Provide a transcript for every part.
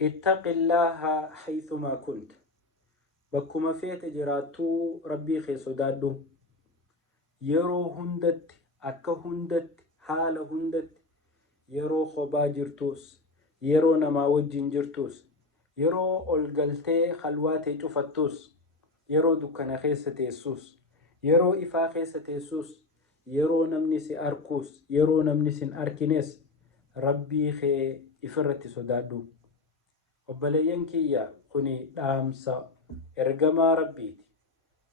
اتق الله حيثما كنت. بكما فيت جراتو ربي خي صدادو. يرو هندت أكا هندت حال هندت. يرو خبا جرتوس، يرو نما وجين جرتوس، يرو القلتي خلواتي شفتوس، يرو دكنا خيسة تيسوس، يرو إفا خيسة تيسوس، يرو نمنسي أركوس، يرو نمنسي أركينيس. ربي خي إفرتي صدادو. وبلين كيا كوني دامسا إرقما ربيتي.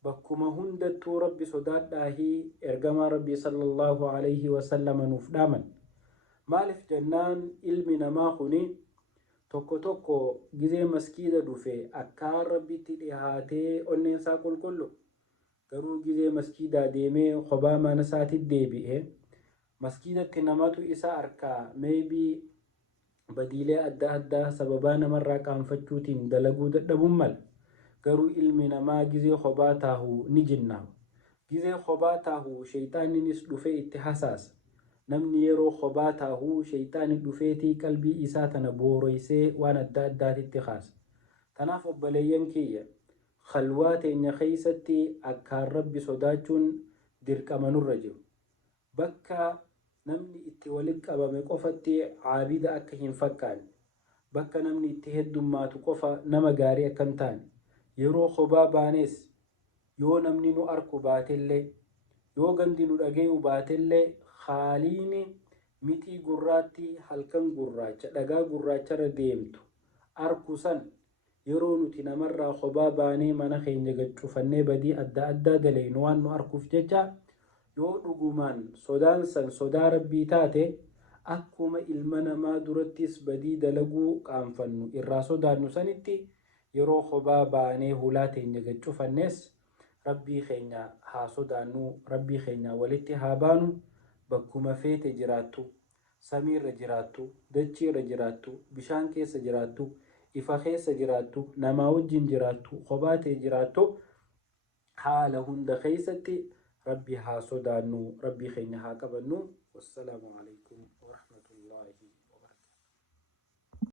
بكما هندتو ربي صداد داهي إرقما ربي صلى الله عليه وسلم نفداما. مالف جنان علمي نما خوني tokko tokko gizee maskiida dhufe akkaan rabbitti dhihaatee onneensaa qulqullu garuu gizee maskiidaa deemee kophaa mana isaatti deebi'e maskiidatti namatu isa harkaa meebii badiilee adda addaa sababaa namarraa qaanfachuutiin dalaguu dadhabuun mala. Garuu ilmi namaa gizee kophaa taahuu ni jinnaawa. Gizee kophaa taahuu sheeyxaaninis dhufee itti hasaasa. Namni yeroo kophaa taahuu sheeyxaani dhufeetii qalbii isaa tana booroysee waan adda addaatitti kaasa. Kanaaf obboleeyyan kiyya khalwaa teenya keeysatti akkaan rabbi sodaachuun dirqama nurra jiru. Bakka namni itti walitti qabame qofatti caabida akka hin fakkaanne, bakka namni itti heddummaatu qofa nama gaarii akka hin taane, yeroo kophaa baanes yoo namni nu arku baatellee, yoo gandi nu dhageeyu baatellee haaliini mitii gurraatti halkan gurraacha dhagaa gurraacharra deemtu arku san yeroo nuti namarraa kophaa baanee mana keenya gaccufannee badii adda addaa daleynu waan nu arkuuf jecha yoo dhugumaan sodaan san sodaa rabbii taate akkuma ilma namaa durattis badii dalaguu qaanfannu irraa sodaannu sanitti yeroo kophaa baanee hulaa teenya gaccufannes rabbii keenya haa sodaannu, rabbii keenya walitti haa baanu. Bakkuma feete jiraattu, samiirra jiraattu, dachiirra jiraattu, bishaan keessa jiraattu, ifa keessa jiraattu, namaa wajjin jiraattu, kophaa ta'e jiraattu haala hunda keessatti rabbi haa sodaannu, rabbii keenya haa qabannu. Wassalaamu alaikum warahmatullaahi